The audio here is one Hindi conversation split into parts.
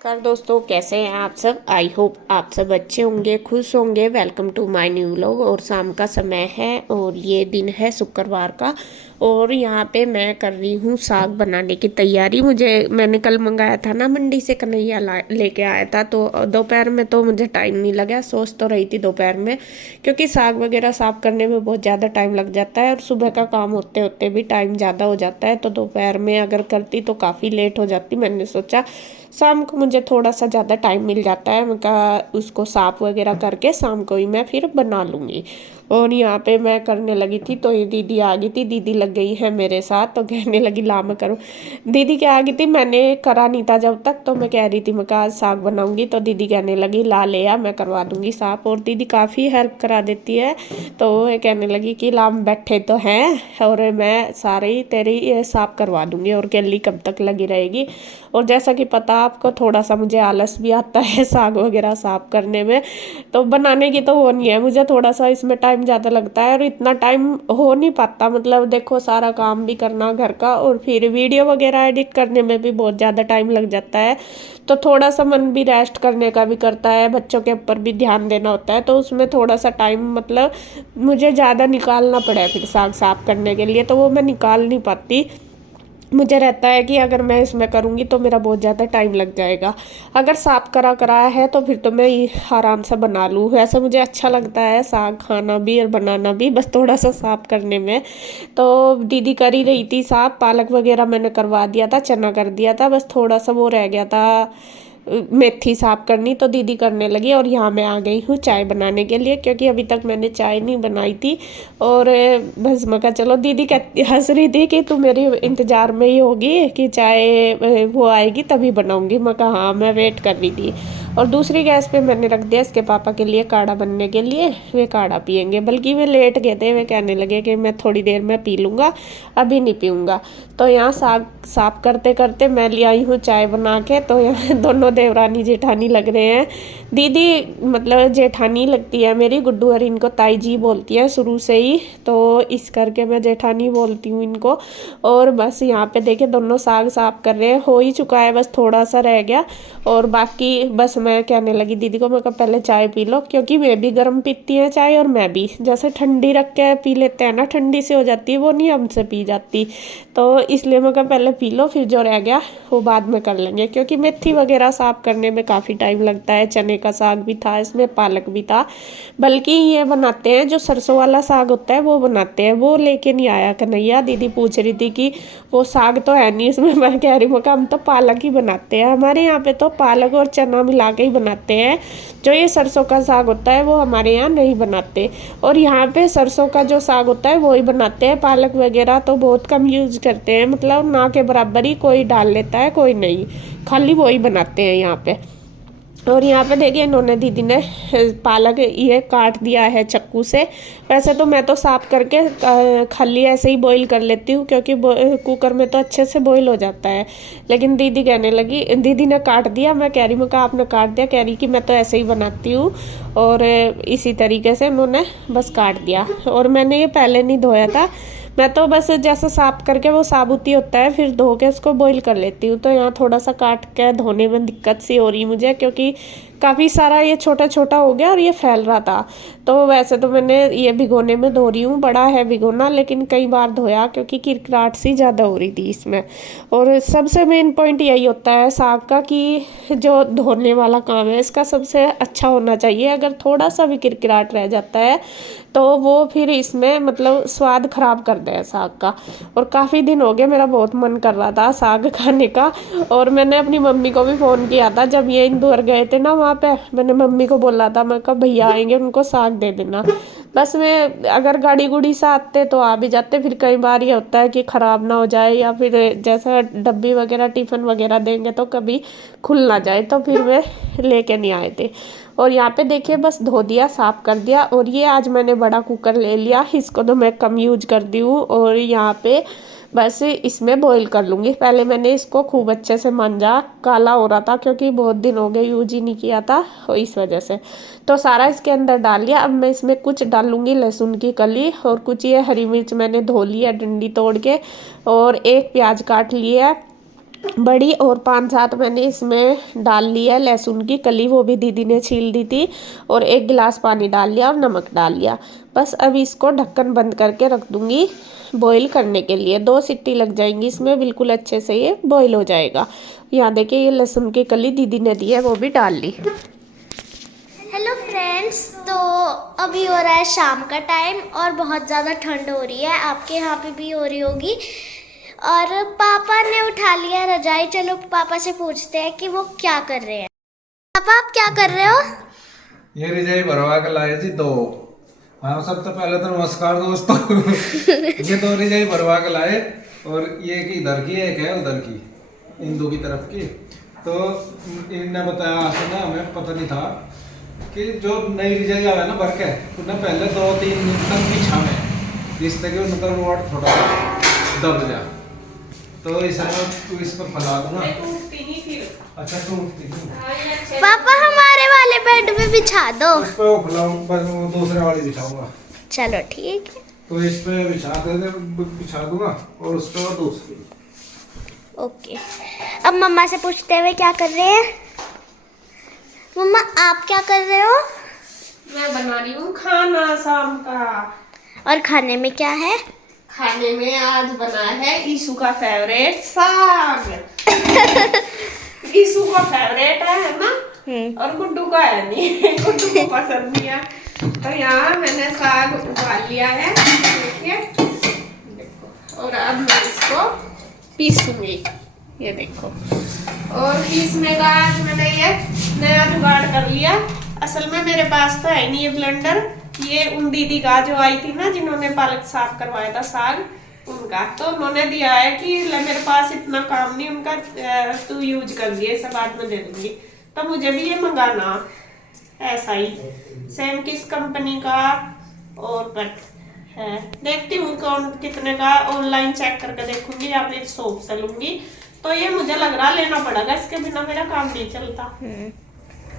नमस्कार दोस्तों, कैसे हैं आप सब। आई होप आप सब अच्छे होंगे, खुश होंगे। Welcome to my new vlog. और शाम का समय है और ये दिन है शुक्रवार का। और यहाँ पे मैं कर रही हूँ साग बनाने की तैयारी। मैंने कल मंगाया था ना मंडी से, कन्हैया लेके आया था। तो दोपहर में तो मुझे टाइम नहीं लगा। सोच तो रही थी दोपहर में, क्योंकि साग वगैरह साफ करने में बहुत ज़्यादा टाइम लग जाता है और सुबह का काम होते होते भी टाइम ज़्यादा हो जाता है। तो दोपहर में अगर करती तो काफ़ी लेट हो जाती। मैंने सोचा शाम को मुझे थोड़ा सा ज़्यादा टाइम मिल जाता है, मैं कहा उसको साफ वगैरह करके शाम को ही मैं फिर बना लूँगी। और यहाँ पे मैं करने लगी थी तो ये दीदी आ गई थी। दीदी लग गई है मेरे साथ, तो कहने लगी ला मैं करूँ। दीदी क्या आ गई थी, मैंने करा नहीं था जब तक। तो मैं कह रही थी मैं कहा आज साग बनाऊंगी, तो दीदी कहने लगी ला ले आ, मैं करवा दूंगी साफ। और दीदी काफ़ी हेल्प करा देती है। तो वो कहने लगी कि ला बैठे तो हैं और मैं सारी तेरी ये साफ करवा दूंगी और गली कब तक लगी रहेगी। और जैसा कि पता आपको, थोड़ा सा मुझे आलस भी आता है साग वगैरह साफ करने में। तो बनाने की तो वो नहीं है, मुझे थोड़ा सा इसमें टाइम ज़्यादा लगता है और इतना टाइम हो नहीं पाता। मतलब देखो, सारा काम भी करना घर का और फिर वीडियो वगैरह एडिट करने में भी बहुत ज़्यादा टाइम लग जाता है। तो थोड़ा सा मन भी रेस्ट करने का भी करता है, बच्चों के ऊपर भी ध्यान देना होता है। तो उसमें थोड़ा सा टाइम मतलब मुझे ज़्यादा निकालना पड़ा है फिर साग साफ करने के लिए, तो वो मैं निकाल नहीं पाती। मुझे रहता है कि अगर मैं इसमें करूँगी तो मेरा बहुत ज़्यादा टाइम लग जाएगा। अगर साफ करा कराया है तो फिर तो मैं आराम से बना लूँ। वैसे मुझे अच्छा लगता है साग खाना भी और बनाना भी, बस थोड़ा सा साफ करने में। तो दीदी कर ही रही थी साफ। पालक वगैरह मैंने करवा दिया था, चना कर दिया था, बस थोड़ा सा वो रह गया था मेथी साफ करनी, तो दीदी करने लगी। और यहाँ मैं आ गई हूँ चाय बनाने के लिए, क्योंकि अभी तक मैंने चाय नहीं बनाई थी। और बस मैं कहा चलो, दीदी कहती हंस रही थी कि तू मेरे इंतज़ार में ही होगी कि चाय वो आएगी तभी बनाऊंगी। मैं कहा हाँ, मैं वेट कर रही थी। और दूसरी गैस पे मैंने रख दिया इसके पापा के लिए काढ़ा बनने के लिए, वे काढ़ा पियेंगे। बल्कि वे लेट गए थे, वे कहने लगे कि मैं थोड़ी देर में पी लूँगा, अभी नहीं पीऊँगा। तो यहाँ साग साफ करते करते मैं ले आई हूँ चाय बना के। तो यहाँ दोनों देवरानी जेठानी लग रहे हैं। दीदी मतलब जेठानी लगती है मेरी, गुड्डू और इनको ताई जी बोलती है शुरू से ही, तो इस करके मैं जेठानी बोलती हूँ इनको। और बस यहाँ पे देखे दोनों साग साफ कर रहे हैं, हो ही चुका है, बस थोड़ा सा रह गया। और बाकी बस मैं कहने लगी दीदी को, मैं कहा पहले चाय पी लो, क्योंकि वे भी गर्म पीती हैं चाय और मैं भी। जैसे ठंडी रख के पी लेते हैं ना, ठंडी से हो जाती है, वो नहीं हमसे पी जाती। तो इसलिए मैं कहा पहले पी लो, फिर जो रह गया वो बाद में कर लेंगे। क्योंकि मेथी वगैरह साफ करने में काफ़ी टाइम लगता है। चने का साग भी था इसमें, पालक भी था। बल्कि ये बनाते हैं जो सरसों वाला साग होता है वो बनाते हैं, वो लेके नहीं आया कन्हैया। दीदी पूछ रही थी कि वो साग तो है नहीं इसमें। मैं कह रही हूँ हम तो पालक ही बनाते हैं, हमारे यहाँ पे तो पालक और चना मिला के ही बनाते हैं। जो ये सरसों का साग होता है वो हमारे यहाँ नहीं बनाते। और यहाँ पे सरसों का जो साग होता है वो ही बनाते हैं, पालक वगैरह तो बहुत कम यूज करते हैं। मतलब ना के बराबर ही कोई डाल लेता है, कोई नहीं, खाली वो ही बनाते हैं यहाँ पे। और यहाँ पे देखिए इन्होंने, दीदी ने पालक ये काट दिया है चाकू से। वैसे तो मैं तो साफ करके खाली ऐसे ही बॉईल कर लेती हूँ, क्योंकि कुकर में तो अच्छे से बॉईल हो जाता है। लेकिन दीदी कहने लगी, दीदी ने काट दिया। मैं कह रही हूँ कहा आपने काट दिया, कह रही कि मैं तो ऐसे ही बनाती हूँ। और इसी तरीके से उन्होंने बस काट दिया। और मैंने ये पहले नहीं धोया था, मैं तो बस जैसे साफ करके वो साबुती होता है फिर धो के उसको बॉईल कर लेती हूँ। तो यहाँ थोड़ा सा काट के धोने में दिक्कत सी हो रही मुझे, क्योंकि काफ़ी सारा ये छोटा छोटा हो गया और ये फैल रहा था। तो वैसे तो मैंने ये भिगोने में धो रही हूँ, बड़ा है भिगोना, लेकिन कई बार धोया क्योंकि किरकिराहट सी ज़्यादा हो रही थी इसमें। और सबसे मेन पॉइंट यही होता है साग का कि जो धोने वाला काम है इसका सबसे अच्छा होना चाहिए। अगर थोड़ा सा भी किरकिराहट रह जाता है तो वो फिर इसमें मतलब स्वाद खराब कर दे साग का। और काफ़ी दिन हो गए, मेरा बहुत मन कर रहा था साग खाने का। और मैंने अपनी मम्मी को भी फ़ोन किया था जब ये इंदौर गए थे ना, वहाँ पे मैंने मम्मी को बोला था, मैं कहा भैया आएंगे उनको साग दे देना। बस में अगर गाड़ी गुड़ी से आते तो आ भी जाते, फिर कई बार ये होता है कि ख़राब ना हो जाए, या फिर जैसा डब्बी वगैरह टिफ़िन वगैरह देंगे तो कभी खुल ना जाए, तो फिर वे लेके नहीं आए थे। और यहाँ पे देखिए बस धो दिया, साफ कर दिया। और ये आज मैंने बड़ा कुकर ले लिया, इसको तो मैं कम यूज करती हूँ। और यहाँ पे बस इसमें बॉईल कर लूँगी। पहले मैंने इसको खूब अच्छे से मांजा, काला हो रहा था क्योंकि बहुत दिन हो गए यूज ही नहीं किया था, और इस वजह से तो सारा इसके अंदर डाल लिया। अब मैं इसमें कुछ डालूंगी लहसुन की कली, और कुछ ये हरी मिर्च मैंने धो ली है डंडी तोड़ के, और एक प्याज काट लिया है। बड़ी, और 5-7 मैंने इसमें डाल लिया लहसुन की कली, वो भी दीदी ने छील दी थी, और 1 गिलास पानी डाल लिया और नमक डाल लिया। बस अब इसको ढक्कन बंद करके रख दूंगी बॉईल करने के लिए। 2 सीटी लग जाएंगी इसमें, बिल्कुल अच्छे से ये बॉईल हो जाएगा। यहाँ देखिए ये लहसुन की कली दीदी ने दी है, वो भी डाल ली। हेलो फ्रेंड्स, तो अभी हो रहा है शाम का टाइम और बहुत ज़्यादा ठंड हो रही है, आपके यहाँ पे भी हो रही होगी। और पापा ने उठा लिया रजाई। चलो पापा से पूछते हैं कि वो क्या कर रहे हैं। पापा आप क्या कर रहे हो? ये रजाई भरवा के लाए जी 2। हाँ, सबसे पहले तो नमस्कार दोस्तों। ये 2 रजाई भरवा के लाए, और ये एक इधर की एक है उधर की, इंदू की तरफ की। तो इन्होंने बताया ना, हमें पता नहीं था कि जो नई रजाई आवे ना भर के, उन्हें पहले 2-3 दिन तक बिछा में, जिससे कि उनका रोड थोड़ा दब जा। तो इसमें इस पर फैला दूंगा। अच्छा टूटती नहीं। पापा हमारे वाले बेड पे बिछा दो। इस पे वो फैलाऊं, बस वो दूसरे वाली बिछाऊंगा। चलो ठीक है। तो इस पे बिछा दूंगा, और उस पे दूसरी। ओके, अब मम्मा से पूछते हुए क्या कर रहे हैं। मम्मा आप क्या कर रहे हो? मैं बना रही हूँ खाना शाम का। और खाने में क्या है? खाने में आज बना है ईशु का फेवरेट साग। ईशु का फेवरेट है ना, और गुड्डू का है नहीं। गुड्डू को पसंद नहीं है। तो यहाँ मैंने साग उबाल लिया है, देखिए देखो। और अब मैं इसको पीसूंगी, ये देखो। और पीसने का आज मैंने ये नया जुगाड़ कर लिया। असल में मेरे पास तो है नहीं ये ब्लेंडर, ये उन दीदी का जो आई थी ना, जिन्होंने पालक साग करवाया था साग, उनका। तो उन्होंने दिया है कि मेरे पास इतना काम नहीं उनका, तू यूज कर दिए, सब बाद में दे दूंगी। तो मुझे भी ये मंगाना ऐसा ही, सेम किस कंपनी का, और बट है, देखती हूँ कौन कितने का, ऑनलाइन चेक करके देखूंगी या फिर शॉप से लूंगी। तो ये मुझे लग रहा लेना पड़ेगा, इसके बिना मेरा काम नहीं चलता।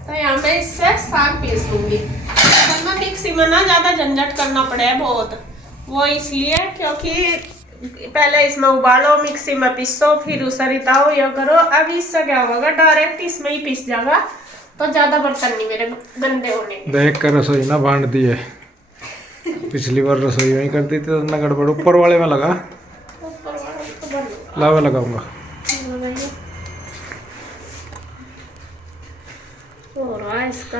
तो यहाँ पे इससे साग पीस लूंगी। वरना मिक्सी में ना ज्यादा झंझट करना पड़े बहुत, वो इसलिए क्योंकि पहले इसमें उबालो, मिक्सी में पीसो, फिर उसे रिताओ, ये करो। अब इससे क्या होगा, डायरेक्ट इसमें ही पीस जाएगा, तो ज्यादा बर्तन नहीं मेरे गंदे होने। देख कर रसोई ना बांट दी है। पिछली बार रसोई में ही कर दी थी, तो ना गड़बड़ ऊपर वाले में लगा, लावे लगाऊंगा। इसका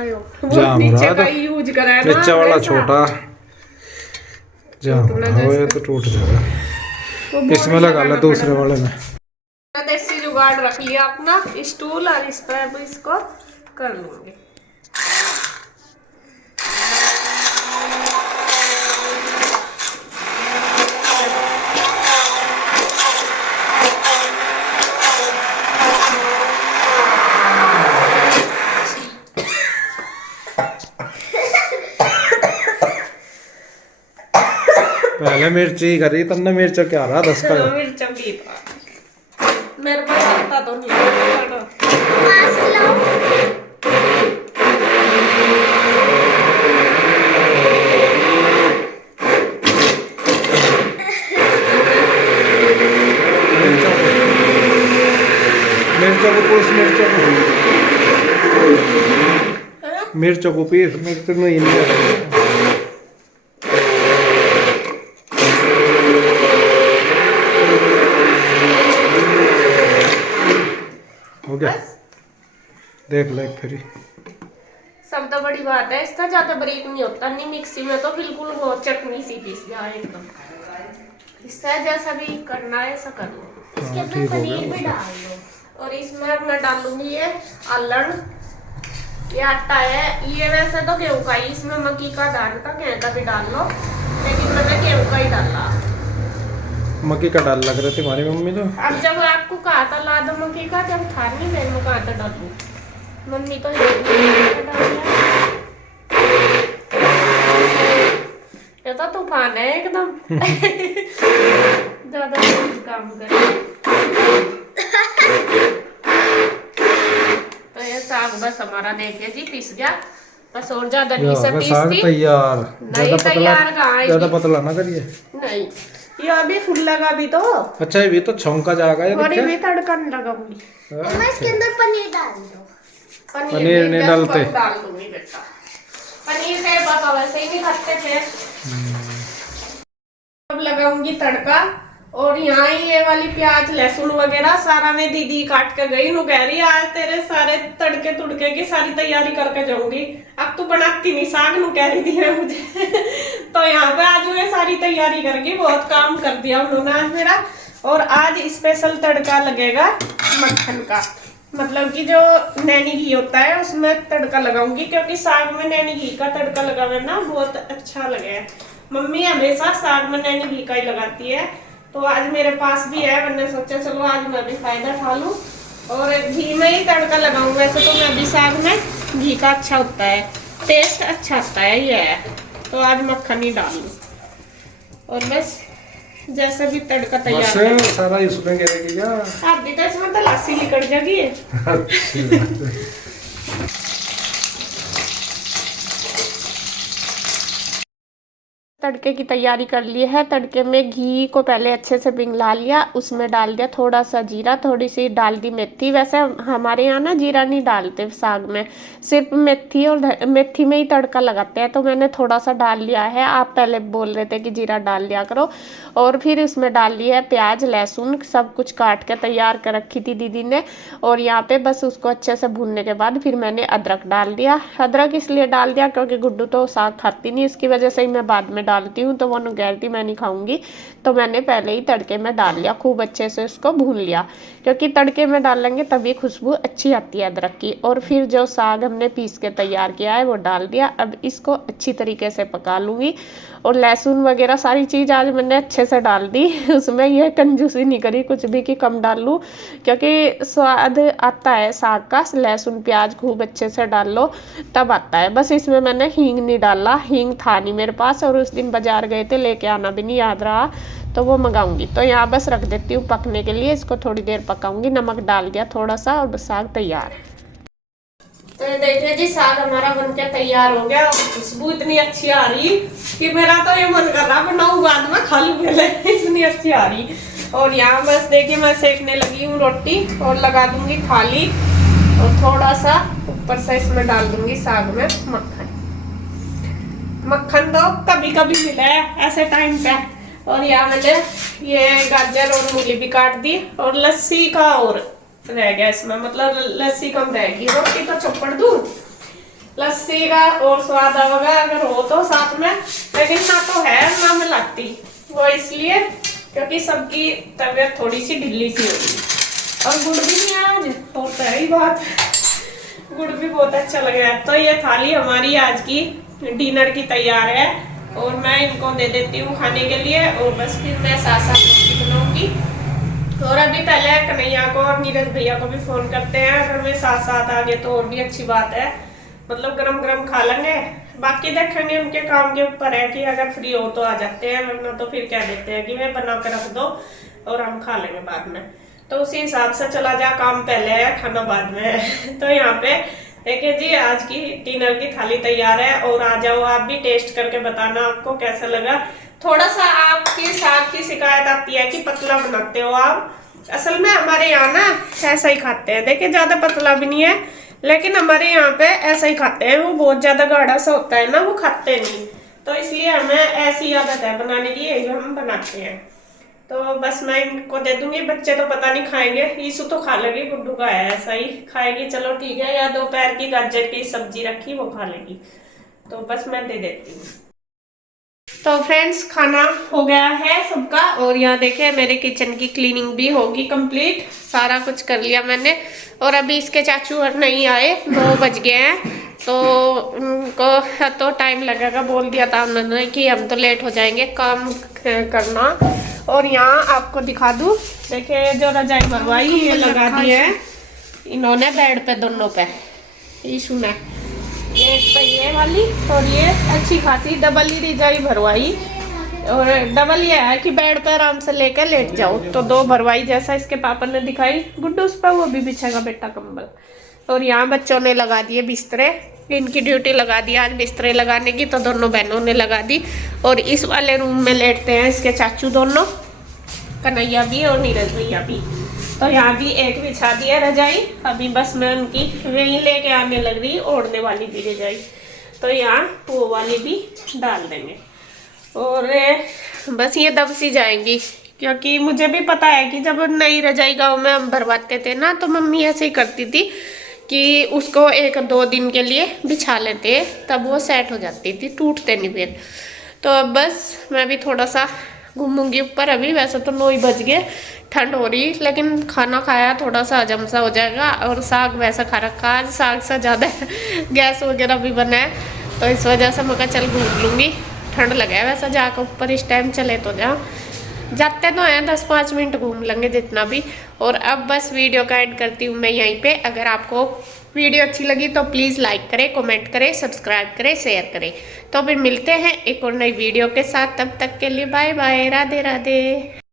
नीचे का यूज करा है ना, नीचे वाला छोटा जाम हो ये तो टूट जाएगा। इसमें लगा ला दूसरे वाले में। देसी जुगाड़ रख लिया अपना स्टूल, और इस पर अब इसको कर लूंगी। पहले मिर्ची करी, तब ने मिर्च क्या रहा 10 का। मिर्च भी मेरे पास आता तो नहीं है। मिर्चों को पीस, मिर्च नहीं हो गया। देख ले फिर सब तो बड़ी बात है, इसका ज्यादा बारीक नहीं होता, नहीं मिक्सी में तो बिल्कुल वो चटनी सी पीस जाए एकदम। इससे जैसा भी करना है ऐसा कर लो। इसके अंदर पनीर भी डाल लो, और इसमें मैं डालूंगी ये अल्लड़, ये आटा है, ये वैसे तो गेहूं का ही, इसमें मक्की का दाल का गेहूं का भी डाल लो, लेकिन मैंने गेहूं का ही डाला। मक्की का डाल लग रहे थे हमारी मम्मी तो। अब जब आपको कहा था ला दो मक्की का, जब था नहीं मेरे को कहा था डालू, मम्मी तो ये तो तूफान है एकदम। ज्यादा काम करे तो ये साग बस हमारा देखिए जी पिस गया, बस और ज्यादा नहीं से पीसती। तैयार, नहीं तैयार कहाँ है, ज्यादा पतला ना करिए। नहीं ये अभी फुल लगा भी तो। अच्छा ये भी तो छौंका जाएगा ये और क्या? मैं तड़का नहीं लगाऊंगी। मैं इसके अंदर पनीर डाल दो। पनीर नहीं डालते। डाल दूंगी बेटा, पनीर के पापा वैसे ही नहीं खाते थे। अब लगाऊंगी तड़का। और यहाँ ही ये वाली प्याज लहसुन वगैरह सारा मैं दीदी काट के गई। नु कह रही आज तेरे सारे तड़के तुड़के की सारी तैयारी करके जाऊंगी, अब तू बनाती नहीं साग, नु कह रही थी मैं मुझे। तो यहाँ पे आज मैं सारी तैयारी करके बहुत काम कर दिया उन्होंने आज मेरा। और आज स्पेशल तड़का लगेगा मक्खन का, मतलब कि जो नैनी घी होता है उसमें तड़का लगाऊंगी, क्योंकि साग में नैनी घी का तड़का लगावे ना बहुत अच्छा लगे। मम्मी हमेशा साग में नैनी घी का ही लगाती है, तो आज मेरे पास भी है, मैंने सोचा चलो आज मैं भी फायदा उठा लूं और घी में ही तड़का लगाऊं। वैसे तो मैं भी साग में घी का अच्छा होता है, टेस्ट अच्छा आता है ये है, तो आज मक्खन ही डाल लूं। और बस जैसे भी तड़का तैयार है सारा इसमें गिरेगी क्या? आप भी तो इसमें तो लस्सी निकल जाएगी। तड़के की तैयारी कर ली है। तड़के में घी को पहले अच्छे से पिघला लिया, उसमें डाल दिया थोड़ा सा जीरा, थोड़ी सी डाल दी मेथी। वैसे हमारे यहाँ ना जीरा नहीं डालते साग में, सिर्फ मेथी और मेथी में ही तड़का लगाते हैं, तो मैंने थोड़ा सा डाल लिया है। आप पहले बोल रहे थे कि जीरा डाल लिया करो। और फिर उसमें डाल लिया है प्याज लहसुन, सब कुछ काट के तैयार कर रखी थी दीदी ने। और यहाँ पे बस उसको अच्छे से भूनने के बाद फिर मैंने अदरक डाल दिया। अदरक इसलिए डाल दिया क्योंकि गुड्डू तो साग खाती नहीं, इसकी वजह से ही मैं बाद में डालती हूँ, तो वो कहती मैं नहीं खाऊंगी, तो मैंने पहले ही तड़के में डाल लिया, खूब अच्छे से उसको भून लिया, क्योंकि तड़के में डालेंगे तभी खुशबू अच्छी आती है अदरक की। और फिर जो साग हमने पीस के तैयार किया है वो डाल दिया। अब इसको अच्छी तरीके से पका लूँगी। और लहसुन वगैरह सारी चीज़ आज मैंने अच्छे से डाल दी, उसमें यह कंजूसी नहीं करी कुछ भी कि कम डाल लूँ, क्योंकि स्वाद आता है साग का, लहसुन प्याज खूब अच्छे से डाल लो तब आता है। बस इसमें मैंने हींग नहीं डाला, हींग था नहीं मेरे पास, और उस दिन बाजार गए थे लेके आना भी नहीं याद रहा, तो वो मंगाऊंगी। तो यहाँ बस रख देती हूँ पकने के लिए, इसको थोड़ी देर पकाऊंगी। नमक डाल दिया थोड़ा सा और बस साग तैयार। तो देखिए जी साग हमारा बनके तैयार हो गया, खुशबू इतनी अच्छी आ रही कि मेरा तो ये मन कर रहा बनाऊं बाद में खा लूं पहले, इतनी अच्छी आ रही। और यहाँ बस देखिए मैं सेकने लगी हूँ रोटी और लगा दूंगी थाली, और थोड़ा सा ऊपर से इसमें डाल दूंगी साग में मक्खन। मक्खन तो कभी कभी मिला है ऐसे टाइम पे। और यहाँ मैंने ये गाजर और मूली भी काट दी, और लस्सी का और रह गया इसमें, मतलब लस्सी कम रहेगी, रोटी तो चौपड़ दूं, लस्सी का और स्वाद आएगा अगर हो तो साथ में, लेकिन ना तो है ना मैं लगती वो, इसलिए क्योंकि सबकी तबीयत थोड़ी सी ढीली सी होगी। और गुड़ भी नहीं है आज, होता है ही बात, गुड़ भी बहुत अच्छा लग रहा है। तो ये थाली हमारी आज की डिनर की तैयार है, और मैं इनको दे देती हूँ खाने के लिए, और बस फिर मैं साथ साथ रोटी बनाऊंगी। और अभी पहले कन्हैया को और नीरज भैया को भी फोन करते हैं, अगर वे साथ साथ आ गए तो और भी अच्छी बात है, मतलब गरम गरम खा लेंगे। बाकी देखेंगे उनके काम के ऊपर है कि अगर फ्री हो तो आ जाते हैं, वरना तो फिर कह देते हैं कि वे बना कर रख दो और हम खा लेंगे बाद में। तो उसी हिसाब से चला जा, काम पहले है खाना बाद में है। तो यहाँ पे देखिए जी आज की डिनर की थाली तैयार है, और आ जाओ आप भी टेस्ट करके बताना आपको कैसा लगा। थोड़ा सा आपकी साग की शिकायत आती है कि पतला बनाते हो आप, असल में हमारे यहाँ ना ऐसा ही खाते हैं। देखिए ज्यादा पतला भी नहीं है, लेकिन हमारे यहाँ पे ऐसा ही खाते हैं, वो बहुत ज्यादा गाढ़ा सा होता है ना, वो खाते नहीं, तो इसलिए हमें ऐसी आदत है बनाने की, यही हम बनाते हैं। तो बस मैं इनको दे दूंगी, बच्चे तो पता नहीं खाएंगे, ईसु तो खा लेगी, गुड्डू का है ऐसा ही खाएगी, चलो ठीक है, या दोपहर की गाजर की सब्जी रखी वो खा लेगी, तो बस मैं दे देती हूँ। तो फ्रेंड्स खाना हो गया है सबका, और यहाँ देखे मेरे किचन की क्लीनिंग भी होगी कंप्लीट, सारा कुछ कर लिया मैंने। और अभी इसके चाचू और नहीं आए, 2 बज गए हैं, तो उनको तो टाइम लगेगा, बोल दिया था उन्होंने कि हम तो लेट हो जाएंगे काम करना। और यहाँ आपको दिखा दूँ, देखिए जो रजाई भरवाई ये लगा दी है इन्होंने बेड पे, दोनों पे ईशु ने, ये एक पे ये वाली, और ये अच्छी खासी डबल ही रजाई भरवाई। और डबल ये है कि बेड पे आराम से लेकर लेट जाओ, तो 2 भरवाई जैसा इसके पापा ने दिखाई, गुड्डू उस पर वो भी बिछेगा बेटा कंबल। और यहाँ बच्चों ने लगा दिए बिस्तरे, इनकी ड्यूटी लगा दी आज बिस्तरे लगाने की, तो दोनों बहनों ने लगा दी। और इस वाले रूम में लेटते हैं इसके चाचू दोनों, कन्हैया भी और नीरज भैया भी। तो यहाँ भी एक बिछा दिया रजाई, अभी बस मैं उनकी वही लेके आने लग रही, ओढ़ने वाली भी रजाई, तो यहाँ वो वाली भी डाल देंगे और बस ये दब सी जाएंगी। क्योंकि मुझे भी पता है कि जब नई रजाई गाँव में हम भरवाते थे ना, तो मम्मी ऐसे ही करती थी कि उसको 1-2 दिन के लिए बिछा लेते, तब वो सेट हो जाती थी, टूटते नहीं फिर। तो अब बस मैं भी थोड़ा सा घूमूंगी ऊपर। अभी वैसे तो 9 ही बज गए, ठंड हो रही, लेकिन खाना खाया थोड़ा सा हजम सा हो जाएगा। और साग वैसा खा रखा, आज साग से ज़्यादा गैस वगैरह भी बना है, तो इस वजह से मैं कहा चल घूम लूँगी। ठंड लगा है वैसा, जाकर ऊपर इस टाइम चले तो जाओ, जाते तो हैं 10-5 मिनट घूम लेंगे जितना भी। और अब बस वीडियो का एंड करती हूँ मैं यहीं पे। अगर आपको वीडियो अच्छी लगी तो प्लीज़ लाइक करें, कमेंट करें, सब्सक्राइब करें, शेयर करें। तो फिर मिलते हैं एक और नई वीडियो के साथ, तब तक के लिए बाय बाय, राधे राधे।